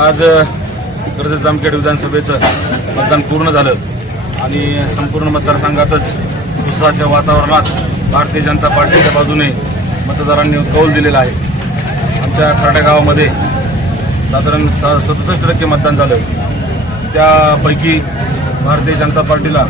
आज कर्जत जामखेड विधानसभेचं मतदान पूर्ण झालं आणि संपूर्ण मतदारसंघातच उत्साहाच्या वातावरणात भारतीय जनता पार्टीच्या बाजूने मतदारांनी कौल दिलेला आहे। आमच्या खराडा गावामध्ये साधारण 67% मतदान झालं। त्यापैकी भारतीय जनता पार्टीला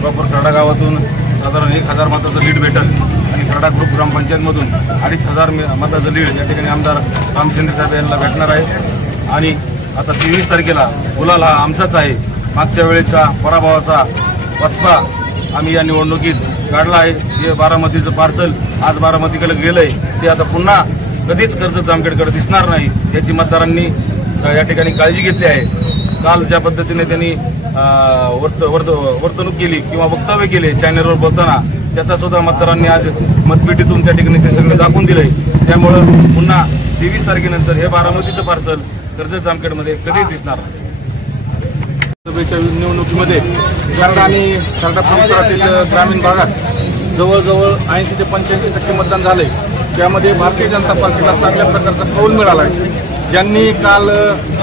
प्रॉपर खराडा गावातून साधारण 1000 मताचं लीड भेटल आणि खराडा ग्रुप ग्रामपंचायतमधून 2500 मताचं लीड या ठिकाणी आमदार राम शिंदे साहेब यांना भेटणार आहे। आणि आता 23 तारखेला गुलाल हा आमचाच आहे। मागच्या वेळेचा पराभवाचा वचपा आम्ही या निवडणुकीत काढला आहे। जे बारामतीचं पार्सल आज बारामतीकडे गेलंय ते आता पुन्हा कधीच कर्जत जामखेडकडे दिसणार नाही याची मतदारांनी या ठिकाणी काळजी घेतली आहे। काल ज्या पद्धतीने त्यांनी वर्तणूक केली किंवा वक्तव्य केले चॅनलवर बोलताना त्याचा सुद्धा मतदारांनी आज मतपेटीतून त्या ठिकाणी ते सगळे दाखवून दिले। त्यामुळे पुन्हा 23 तारखेनंतर हे बारामतीचं पार्सल कर्जत जामखेडमध्ये कधी दिसणार नाही। सभेच्या निवडणुकीमध्ये खराडा आणि खराडा परिसरातील ग्रामीण भागात जवळजवळ 80 ते 85% मतदान झाले। त्यामध्ये भारतीय जनता पार्टीला चांगल्या प्रकारचा कौल मिळाला आहे। ज्यांनी काल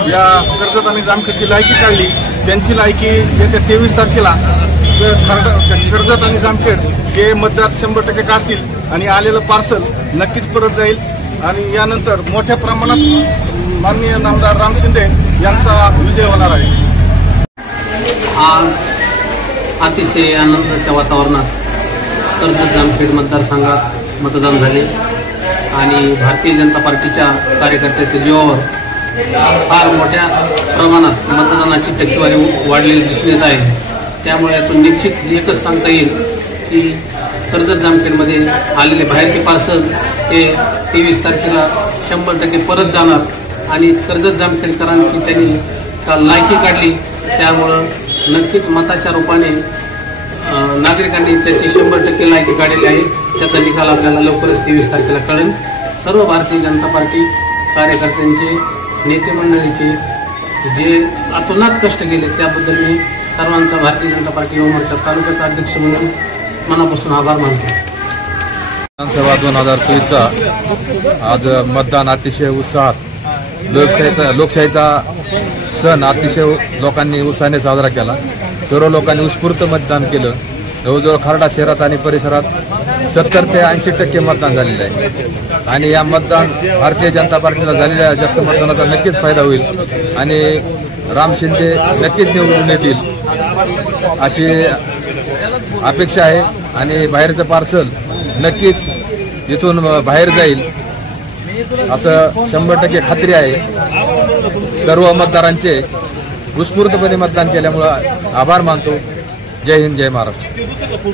या कर्जत आणि जामखेडची लायकी काढली त्यांची लायकी येत्या 23 तारखेला कर्जत आणि जामखेड हे मतदार 100% काढतील आणि आलेलं पार्सल नक्कीच परत जाईल आणि यानंतर मोठ्या प्रमाणात माननीय आमदार राम शिंदे यांचा विजय होणार आहे। आज अतिशय आनंदाच्या वातावरणात कर्जत जामखेड मतदारसंघात मतदान झाले आणि भारतीय जनता पार्टीच्या कार्यकर्त्याच्या जीवावर फार मोठ्या प्रमाणात मतदानाची टक्केवारी वाढलेली दिसून येत आहे। त्यामुळे यातून निश्चित एकच सांगता येईल की कर्जत जामखेडमध्ये आलेले बाहेरचे पार्सल हे 23 तारखेला 100% परत जाणार आणि कर्जत जामखेडकरांची त्यांनी काल लायकी काढली त्यामुळं नक्कीच मताच्या रूपाने नागरिकांनी त्याची 100% लायकी काढलेली आहे। त्याचा निकाल आपल्याला लवकरच 23 तारखेला कळेल। सर्व भारतीय जनता पार्टी कार्यकर्त्यांचे नेते मंडळीचे जे अतोनात कष्ट केले त्याबद्दल मी सर्वांचा भारतीय जनता पार्टी युवा मोर्चा तालुक्याचा अध्यक्ष म्हणून मनापासून आभार मानतो। विधानसभा 2023चा आज मतदान अतिशय उत्साहात लोकशाहीचा सण अतिशय लोकांनी उत्साहाने साजरा केला। सर्व लोकांनी उत्स्फूर्त मतदान केलं। जवळजवळ खराडा शहरात आणि परिसरात 70 ते 80% मतदान झालेलं आहे आणि या मतदान भारतीय जनता पार्टीला झालेल्या जास्त मतदानाचा नक्कीच फायदा होईल आणि राम शिंदे नक्कीच निवडून येतील अशी अपेक्षा आहे आणि बाहेरचं पार्सल नक्कीच इथून बाहेर जाईल असं 100% खात्री आहे। सर्व मतदारांचे उत्स्फूर्तपणे मतदान केल्यामुळे आभार मानतो। जय हिंद, जय महाराष्ट्र।